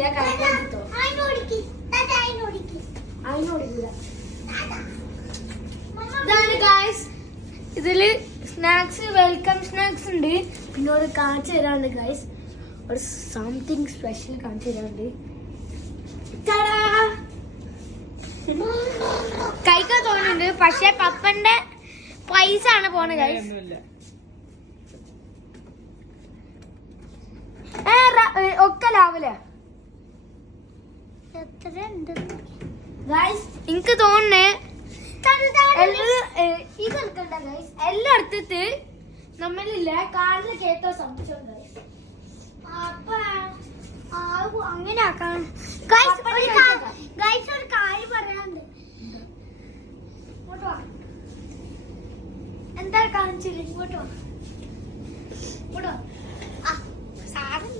കഴിക്കില്ല, കഴിക്കാത്തോ ഇതാണ് ഗായ്സ്. ഇതില് സ്നാക്സ്, വെൽക്കം സ്നാക്സ് ഉണ്ട്. പിന്നെ ഒരു കാണിച്ചു തരാണ്ട് ഗായ്സ്, ഒരു സംതിങ് സ്പെഷ്യൽ കാണിച്ചു തരാണ്ട്. കഴിക്കാൻ തോന്നുന്നുണ്ട്, പക്ഷെ പപ്പന്റെ പൈസ ആണ് പോണത് ഗായ്സ്. ഒക്കെ ലാവിലെ ഗായ്സ്. എനിക്ക് തോന്നുന്നേ എല്ലാം എടുത്തിട്ട് നമ്മളില്ല കാലിൽ കേട്ടോ സംശയം അങ്ങനെ ആക്കാൻ. ഒരു കാര്യം പറയാനുണ്ട്. എന്താ കാണിച്ചില്ല? ഇങ്ങോട്ടോ സാധനം